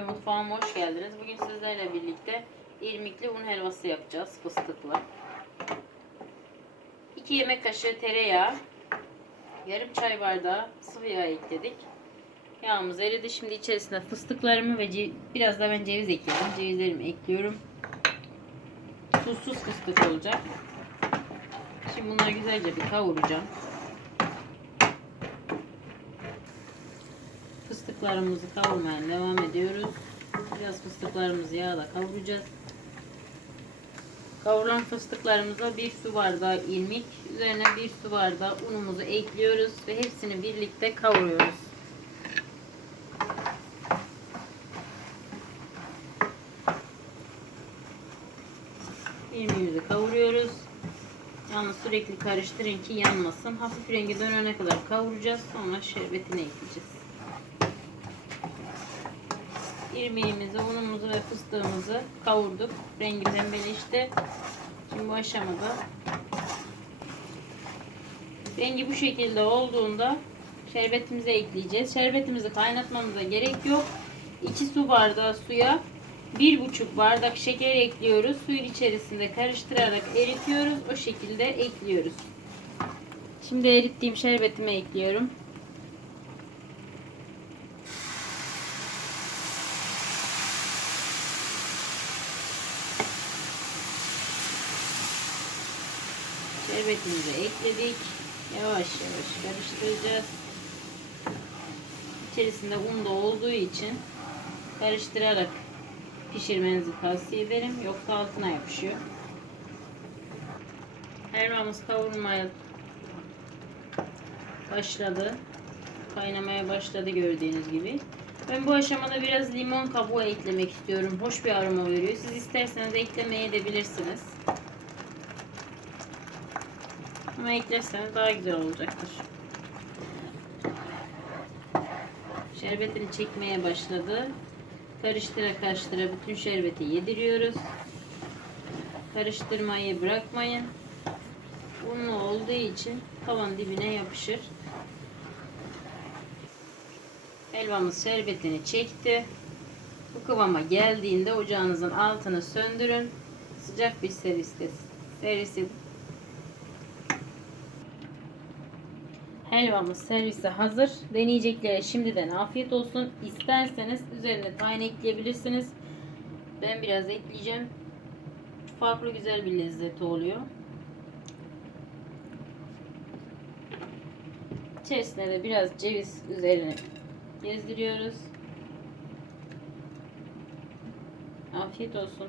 Mutfağıma hoş geldiniz. Bugün sizlerle birlikte irmikli un helvası yapacağız fıstıklı. 2 yemek kaşığı tereyağı, yarım çay bardağı sıvı yağ ekledik. Yağımız eridi. Şimdi içerisine fıstıklarımı ve biraz da ben ceviz ekledim. Cevizlerimi ekliyorum. Tuzsuz fıstık olacak. Şimdi bunları güzelce bir kavuracağım. Fıstıklarımızı kavurmaya devam ediyoruz. Biraz fıstıklarımızı yağda kavuracağız. Kavurulan fıstıklarımıza bir su bardağı irmik, üzerine bir su bardağı unumuzu ekliyoruz ve hepsini birlikte kavuruyoruz. İrmiğimizi kavuruyoruz. Yalnız sürekli karıştırın ki yanmasın. Hafif rengi dönene kadar kavuracağız. Sonra şerbetini ekleyeceğiz. İrmiğimizi, unumuzu ve fıstığımızı kavurduk. Rengi pembeleşti. Şimdi bu aşamada rengi bu şekilde olduğunda şerbetimizi ekleyeceğiz. Şerbetimizi kaynatmamıza gerek yok. 2 su bardağı suya 1,5 bardak şeker ekliyoruz. Suyun içerisinde karıştırarak eritiyoruz. O şekilde ekliyoruz. Şimdi erittiğim şerbetimi ekliyorum. Şerbetimizi ekledik. Yavaş yavaş karıştıracağız. İçerisinde un da olduğu için karıştırarak pişirmenizi tavsiye ederim. Yoksa altına yapışıyor. Helvamız kavurmaya başladı. Kaynamaya başladı gördüğünüz gibi. Ben bu aşamada biraz limon kabuğu eklemek istiyorum. Hoş bir aroma veriyor. Siz isterseniz eklemeye de bilirsiniz. Ama eklerseniz daha güzel olacaktır. Şerbetini çekmeye başladı. Karıştıra karıştıra bütün şerbeti yediriyoruz. Karıştırmayı bırakmayın. Unlu olduğu için tavan dibine yapışır. Helvamız şerbetini çekti. Bu kıvama geldiğinde ocağınızın altını söndürün. Sıcak bir serviste servis. Helvamız servise hazır. Deneyeceklere şimdiden afiyet olsun. İsterseniz üzerine tahin ekleyebilirsiniz. Ben biraz ekleyeceğim. Farklı güzel bir lezzeti oluyor. İçerisine de biraz ceviz üzerine gezdiriyoruz. Afiyet olsun.